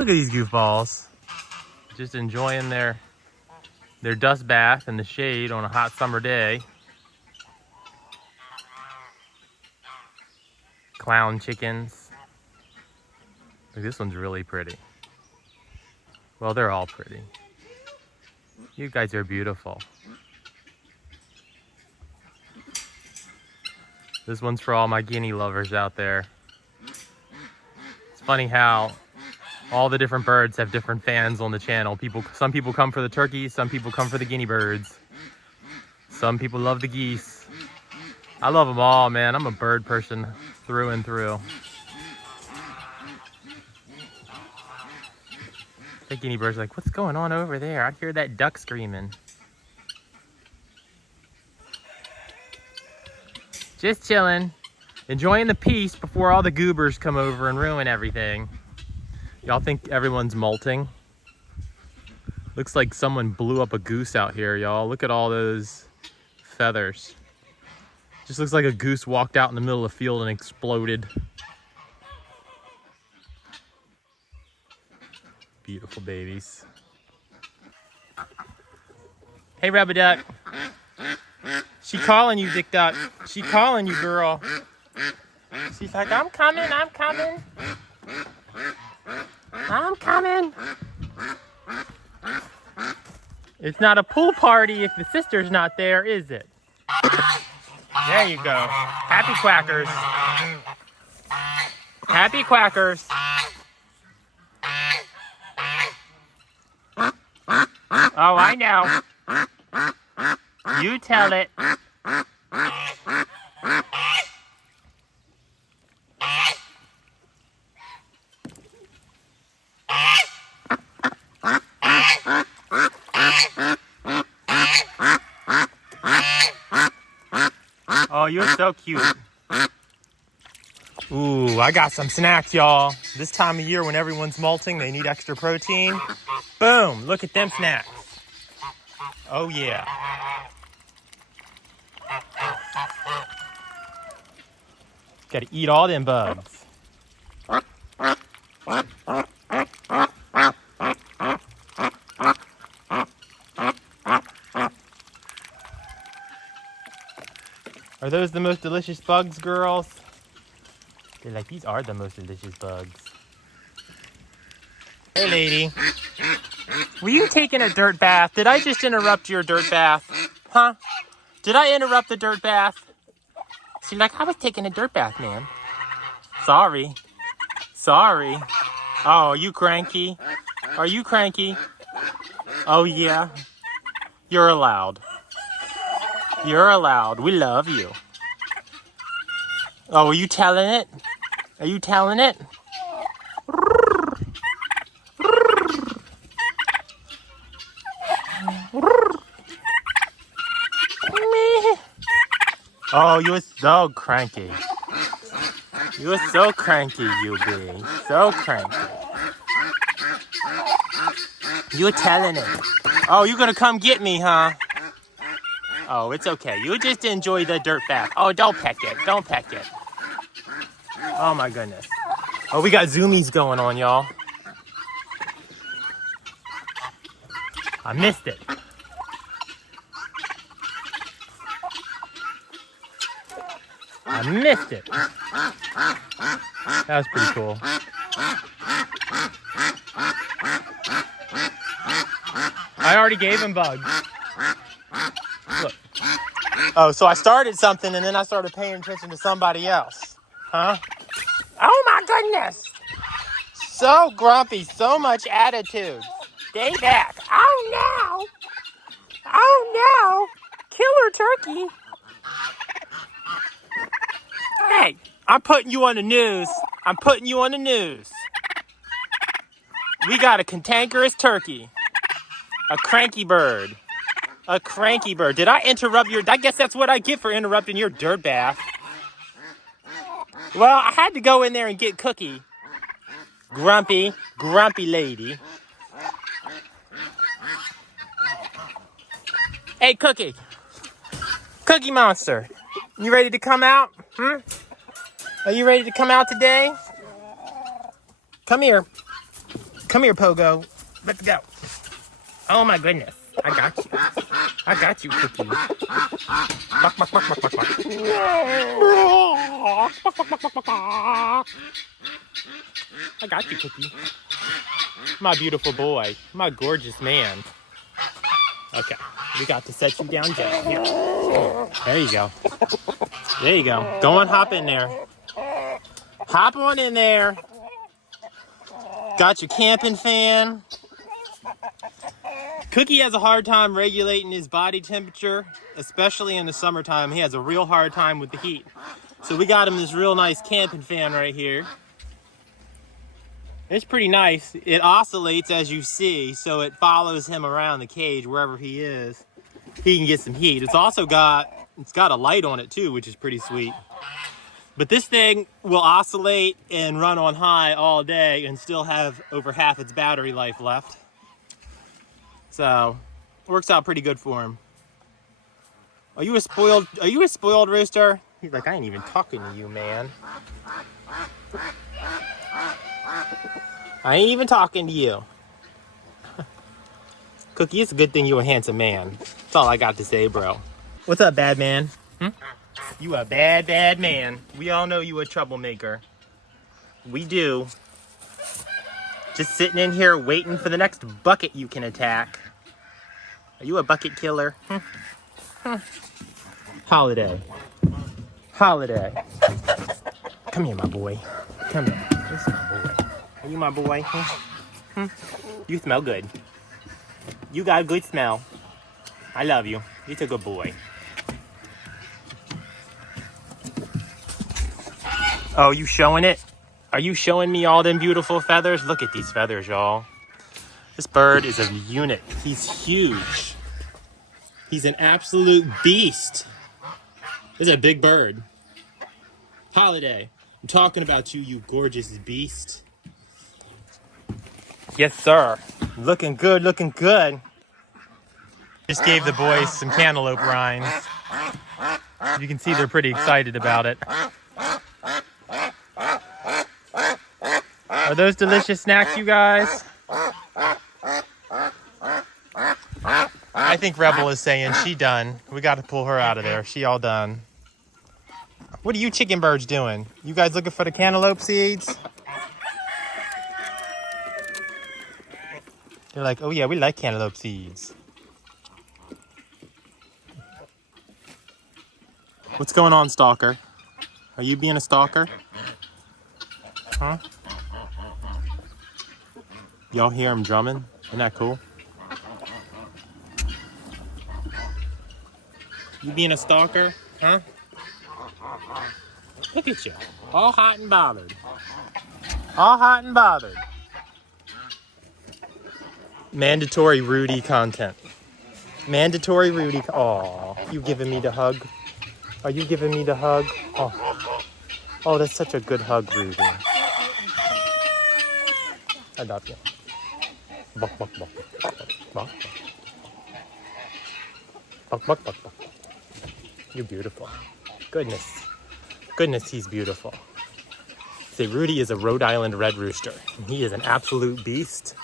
Look at these goofballs. Just enjoying their dust bath in the shade on a hot summer day. Clown chickens. Look, this one's really pretty. Well, they're all pretty. You guys are beautiful. This one's for all my guinea lovers out there. It's funny how all the different birds have different fans on the channel. Some people come for the turkeys, some people come for the guinea birds. Some people love the geese. I love them all, man. I'm a bird person through and through. The guinea bird's like, what's going on over there? I hear that duck screaming. Just chilling, enjoying the peace before all the goobers come over and ruin everything. Y'all think everyone's molting? Looks like someone blew up a goose out here, y'all. Look at all those feathers. Just looks like a goose walked out in the middle of the field and exploded. Beautiful babies. Hey, Rubber Duck. She calling you, Dick Duck. She calling you, girl. She's like, I'm coming, I'm coming. I'm coming. It's not a pool party if the sister's not there, is it? There you go. Happy quackers. Happy quackers. Oh, I know. You tell it. Oh, you're so cute. Ooh, I got some snacks, y'all. This time of year when everyone's molting, they need extra protein. Boom, look at them snacks. Oh, yeah. Gotta eat all them bugs. Are those the most delicious bugs, girls? They're like, these are the most delicious bugs. Hey, lady. Were you taking a dirt bath? Did I just interrupt your dirt bath? Huh? Did I interrupt the dirt bath? She's like, I was taking a dirt bath, man. Sorry. Sorry. Oh, are you cranky? Are you cranky? Oh, yeah. You're allowed. You're allowed. We love you. Oh, are you telling it? Are you telling it? Oh, you were so cranky. You were so cranky, you be. So cranky. You were telling it. Oh, you're gonna come get me, huh? Oh, it's okay. You just enjoy the dirt bath. Oh, don't peck it. Don't peck it. Oh, my goodness. Oh, we got zoomies going on, y'all. I missed it. I missed it. That was pretty cool. I already gave him bugs. Look. Oh, so I started something and then I started paying attention to somebody else. Huh? Oh my goodness! So grumpy, so much attitude. Stay back. Oh no! Oh no! Killer turkey! Hey, I'm putting you on the news. I'm putting you on the news. We got a cantankerous turkey. A cranky bird. A cranky bird. Did I interrupt your... I guess that's what I get for interrupting your dirt bath. Well, I had to go in there and get Cookie. Grumpy lady. Hey, Cookie. Cookie Monster. You ready to come out? Are you ready to come out today? Come here. Come here, Pogo. Let's go. Oh my goodness. I got you. I got you, Cookie. Buck, buck, buck, buck, buck, buck. I got you, Cookie. My beautiful boy. My gorgeous man. Okay. We got to set you down gentle here. There you go. There you go. Go on, hop in there. Hop on in there. Got your camping fan. Cookie has a hard time regulating his body temperature, especially in the summertime. He has a real hard time with the heat. So we got him this real nice camping fan right here. It's pretty nice. It oscillates as you see, so it follows him around the cage wherever he is. He can get some heat. It's got a light on it too, which is pretty sweet. But this thing will oscillate and run on high all day and still have over half its battery life left. So, it works out pretty good for him. Are you a spoiled rooster? He's like, I ain't even talking to you, man. I ain't even talking to you. Cookie, it's a good thing you a handsome man. That's all I got to say, bro. What's up, bad man? You a bad, bad man. We all know you a troublemaker. We do. Just sitting in here waiting for the next bucket you can attack. Are you a bucket killer? Holiday. Holiday. Come here, my boy. Come here. This is my boy. Are you my boy? You smell good. You got a good smell. I love you. You're a good boy. Oh, you showing it? Are you showing me all them beautiful feathers? Look at these feathers, y'all. This bird is a unit. He's huge. He's an absolute beast. This is a big bird. Holiday, I'm talking about you, you gorgeous beast. Yes, sir. Looking good, looking good. Just gave the boys some cantaloupe rinds. You can see they're pretty excited about it. Are those delicious snacks, you guys? I think Rebel is saying she done. We got to pull her out of there. She all done. What are you chicken birds doing? You guys looking for the cantaloupe seeds? They're like, oh yeah, we like cantaloupe seeds. What's going on, Stalker? Are you being a stalker? Huh? Y'all hear him drumming? Isn't that cool? You being a stalker? Huh? Look at you. All hot and bothered. All hot and bothered. Mandatory Rudy content. Mandatory Rudy. Aw, you giving me the hug? Are you giving me the hug? Oh, oh, that's such a good hug, Rudy. I love you. Buck, buck, buck. Buck, buck, buck, buck, buck. You're beautiful. Goodness. Goodness, he's beautiful. Say, Rudy is a Rhode Island red rooster. And he is an absolute beast.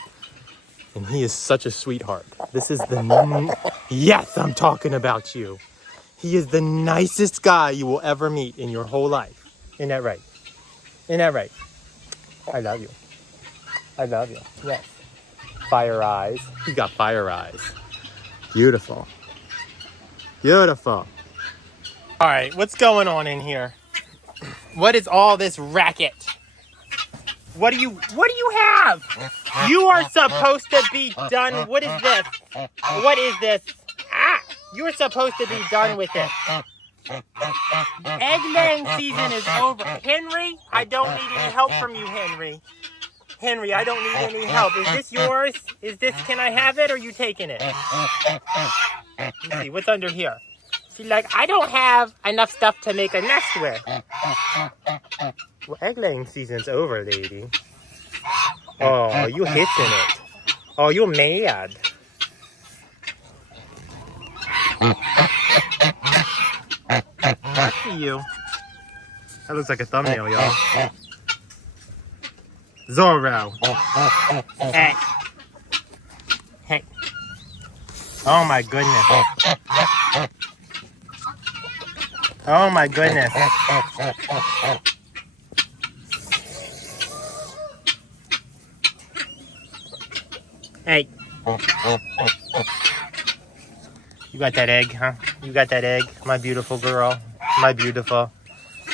And he is such a sweetheart. This is the... Yes, I'm talking about you. He is the nicest guy you will ever meet in your whole life. Isn't that right? Isn't that right? I love you. I love you. Yes. Fire eyes. He's got fire eyes. Beautiful. Beautiful. All right, what's going on in here? What is all this racket? What do you have? You are supposed to be done. What is this? What is this? Ah, you're supposed to be done with it. Egg laying season is over. Henry, I don't need any help from you, Henry. Henry, I don't need any help. Is this yours? Is this, can I have it or are you taking it? Let's see, what's under here? She's like, I don't have enough stuff to make a nest with. Well, egg laying season's over, lady. Oh, you hitting it. Oh, you're mad. I see you. That looks like a thumbnail, y'all. Zorro. Hey. Hey. Oh my goodness. Oh my goodness. Hey. You got that egg, huh? You got that egg, my beautiful girl. My beautiful.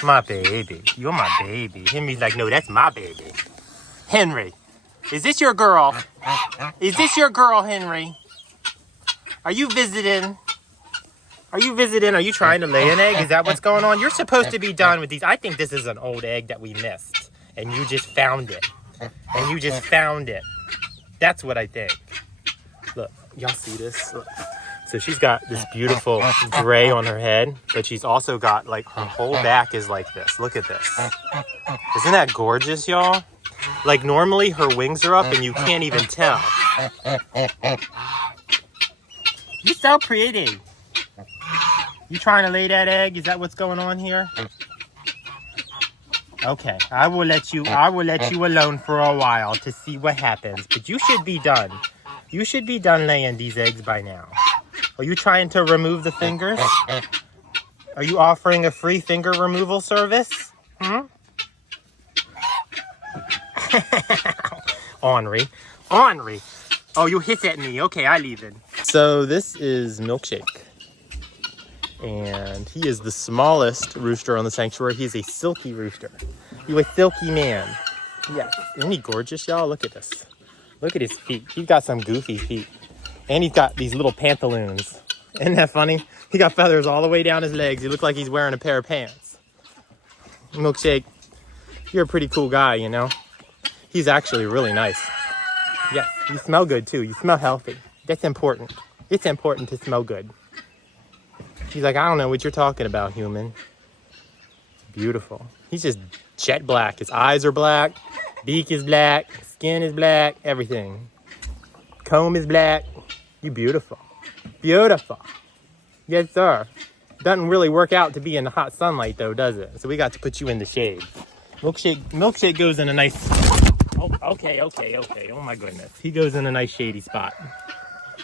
My baby. You're my baby. Henry's like, no, that's my baby. Henry, is this your girl? Is this your girl, Henry? Are you visiting? Are you visiting? Are you trying to lay an egg? Is that what's going on? You're supposed to be done with these. I think this is an old egg that we missed. And you just found it. And you just found it. That's what I think. Look, y'all see this? Look. So she's got this beautiful gray on her head, but she's also got, like, her whole back is like this. Look at this. Isn't that gorgeous, y'all? Like, normally her wings are up and you can't even tell. You're so pretty. You trying to lay that egg? Is that what's going on here? Okay, I will let you alone for a while to see what happens. But you should be done. You should be done laying these eggs by now. Are you trying to remove the fingers? Are you offering a free finger removal service? Ornery. Ornery. Oh, you hiss at me. Okay, I leave it. So this is Milkshake. And he is the smallest rooster on the sanctuary. He's a silky rooster. You a silky man. Yes. Isn't he gorgeous, y'all? Look at this. Look at his feet. He's got some goofy feet. And he's got these little pantaloons. Isn't that funny? He got feathers all the way down his legs. He looks like he's wearing a pair of pants. Milkshake, you're a pretty cool guy, you know? He's actually really nice. Yes, you smell good too. You smell healthy. That's important. It's important to smell good. He's like, I don't know what you're talking about, human. Beautiful. He's just jet black. His eyes are black. Beak is black. Skin is black. Everything. Comb is black. You beautiful. Beautiful. Yes, sir. Doesn't really work out to be in the hot sunlight, though, does it? So we got to put you in the shade. Milkshake goes in a nice... Oh, okay. Oh, my goodness. He goes in a nice shady spot.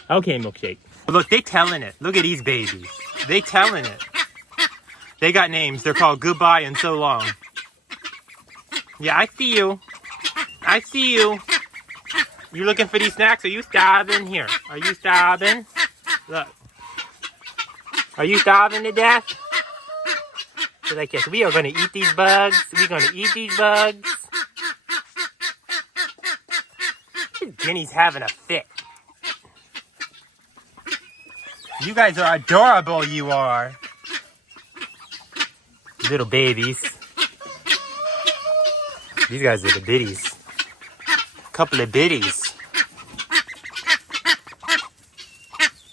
Okay, Milkshake. Look, they telling it. Look at these babies. They telling it. They got names. They're called Goodbye and So Long. Yeah, I see you. I see you. You looking for these snacks? Are you starving? Here. Are you starving? Look. Are you starving to death? They're like, yes, we are going to eat these bugs. We're going to eat these bugs. Guinea's having a fit. You guys are adorable, you are. Little babies. These guys are the biddies. Couple of biddies.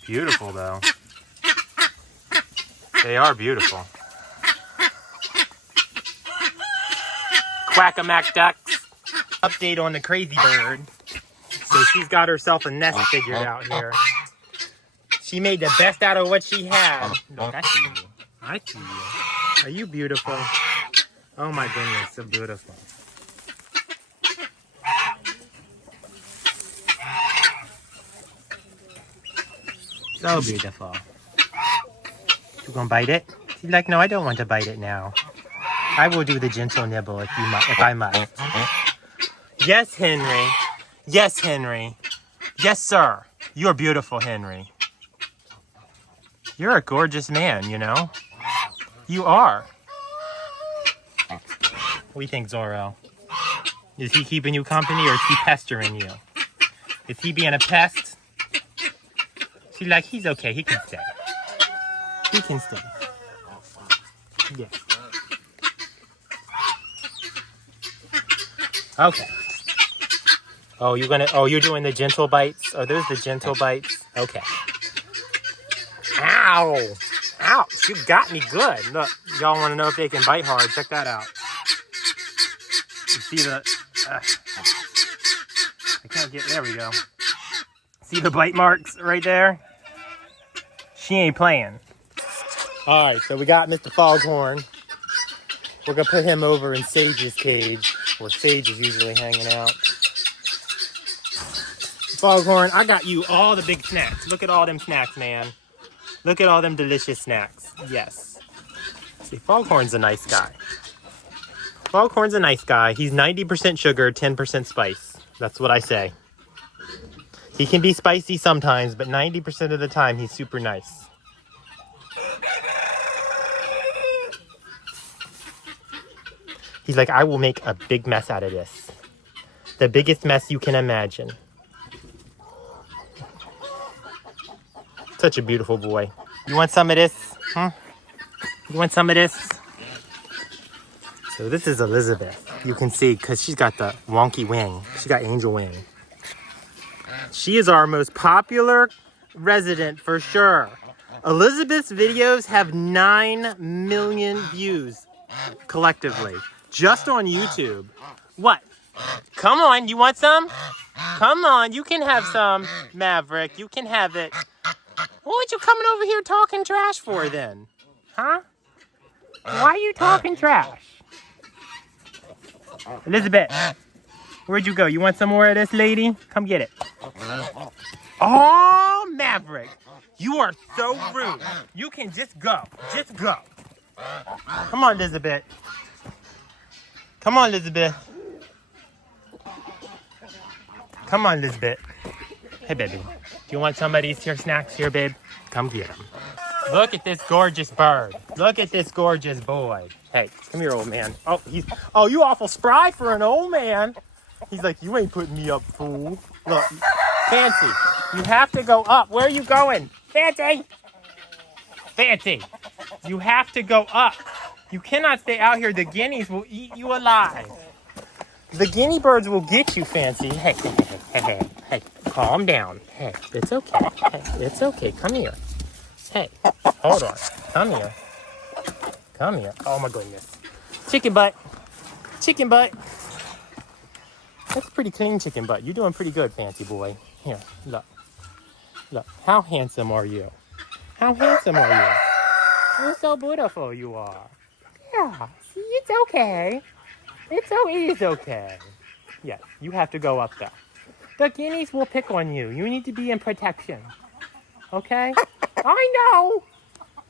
Beautiful, though. They are beautiful. Quack-a-mack ducks. Update on the crazy bird. So she's got herself a nest figured out here. She made the best out of what she had. Look, I see you. I see you. Are you beautiful? Oh my goodness, so beautiful. So beautiful. You gonna bite it? She's like, no, I don't want to bite it now. I will do the gentle nibble if I must. Yes, Henry. Yes, Henry. Yes, sir. You're beautiful, Henry. You're a gorgeous man, you know? You are. What do you think, Zoro? Is he keeping you company or is he pestering you? Is he being a pest? She's like, he's okay. He can stay. He can stay. Yeah. Okay. Oh, you're doing the gentle bites? Oh, those the gentle bites? Okay. Ow! Ouch! You got me good. Look, y'all want to know if they can bite hard? Check that out. You see the... I can't get... There we go. See the bite marks right there? She ain't playing. Alright, so we got Mr. Foghorn. We're going to put him over in Sage's cage. where Sage is usually hanging out. Foghorn, I got you all the big snacks. Look at all them snacks, man. Look at all them delicious snacks. Yes. See, Foghorn's a nice guy. Foghorn's a nice guy. He's 90% sugar, 10% spice. That's what I say. He can be spicy sometimes, but 90% of the time, he's super nice. He's like, I will make a big mess out of this. The biggest mess you can imagine. Such a beautiful boy. You want some of this? Huh? You want some of this? So this is Elizabeth. You can see, because she's got the wonky wing. She got angel wing. She is our most popular resident for sure. Elizabeth's videos have 9 million views collectively. Just on YouTube. What? Come on, you want some? Come on, you can have some, Maverick. You can have it. What you coming over here talking trash for then? Huh? Why are you talking trash? Elizabeth, where'd you go? You want some more of this, lady? Come get it. Oh, Maverick. You are so rude. You can just go. Just go. Come on, Elizabeth. Come on, Elizabeth. Come on, Elizabeth. Hey, baby. Do you want some of these here snacks here, babe? Come get them. Look at this gorgeous bird. Look at this gorgeous boy. Hey, come here, old man. Oh, you awful spry for an old man. He's like, you ain't putting me up, fool. Look, Fancy, you have to go up. Where are you going? Fancy. Fancy, you have to go up. You cannot stay out here. The guineas will eat you alive. The guinea birds will get you, Fancy. Hey, calm down. Hey, it's okay. Hey, it's okay. Come here. Hey, hold on. Come here. Come here. Oh my goodness. Chicken butt. Chicken butt. That's pretty clean chicken butt. You're doing pretty good, Fancy boy. Here, look. Look, how handsome are you? How handsome are you? You're so beautiful you are. Yeah, see, it's okay. It is okay. Yes, you have to go up though. The guineas will pick on you. You need to be in protection. Okay? I know.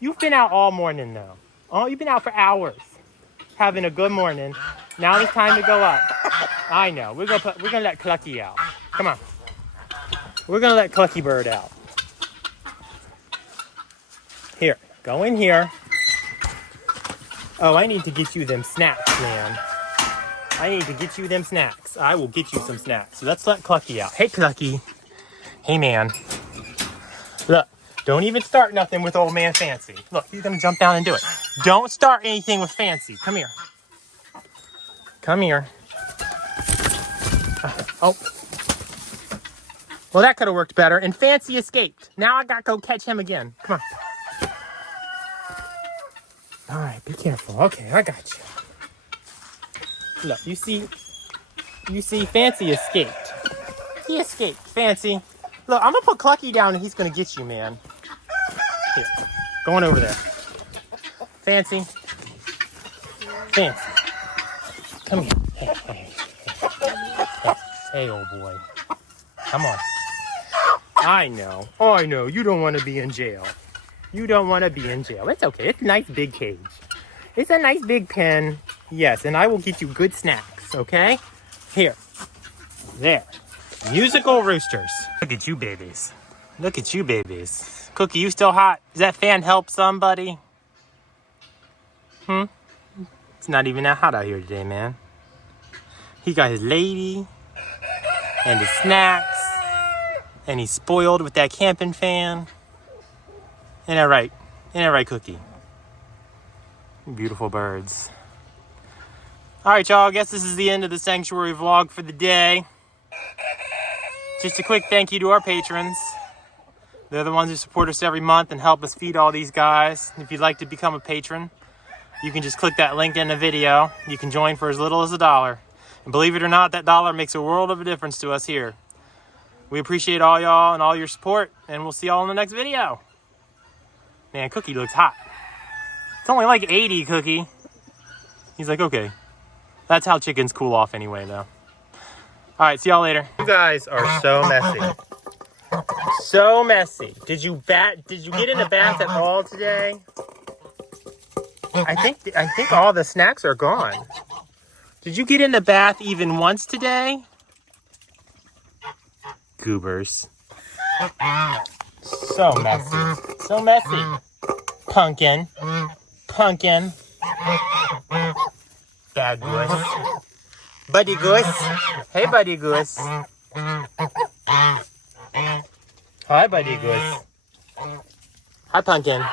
You've been out all morning though. Oh, you've been out for hours. Having a good morning. Now it's time to go up. I know. We're gonna let Clucky out. Come on. We're gonna let Clucky Bird out. Here, go in here. Oh, I need to get you them snacks, man. I need to get you them snacks. I will get you some snacks. So let's let Clucky out. Hey, Clucky. Hey, man. Look, don't even start nothing with old man Fancy. Look, he's gonna jump down and do it. Don't start anything with Fancy. Come here. Come here. Oh. Well, that could have worked better. And Fancy escaped. Now I gotta go catch him again. Come on. All right, be careful. Okay, I got you. Look, you see, Fancy escaped. He escaped, Fancy. Look, I'm gonna put Clucky down and he's gonna get you, man. Here, going over there. Fancy. Fancy. Come here. Hey, old boy. Come on. I know. Oh, I know. You don't want to be in jail. You don't want to be in jail. It's okay. It's a nice big cage. It's a nice big pen. Yes, and I will get you good snacks, okay? Here. There. Musical roosters. Look at you babies. Look at you babies. Cookie, you still hot? Does that fan help somebody? It's not even that hot out here today, man. He got his lady and his snacks. And he's spoiled with that camping fan. Ain't that right? Ain't that right, Cookie? Beautiful birds. All right, y'all. I guess this is the end of the sanctuary vlog for the day. Just a quick thank you to our patrons. They're the ones who support us every month and help us feed all these guys. If you'd like to become a patron, you can just click that link in the video. You can join for as little as $1. And believe it or not, that dollar makes a world of a difference to us here. We appreciate all y'all and all your support, and we'll see y'all in the next video. Man, Cookie looks hot. It's only like 80, Cookie. He's like, okay. That's how chickens cool off anyway, though. All right, see y'all later. You guys are so messy. So messy. Did you get in a bath at all today? I think all the snacks are gone. Did you get in the bath even once today? Goobers. So messy. So messy. Pumpkin. Pumpkin. Bad Goose. Buddy Goose. Hey, Buddy Goose. Hi, Buddy Goose. Hi, Pumpkin.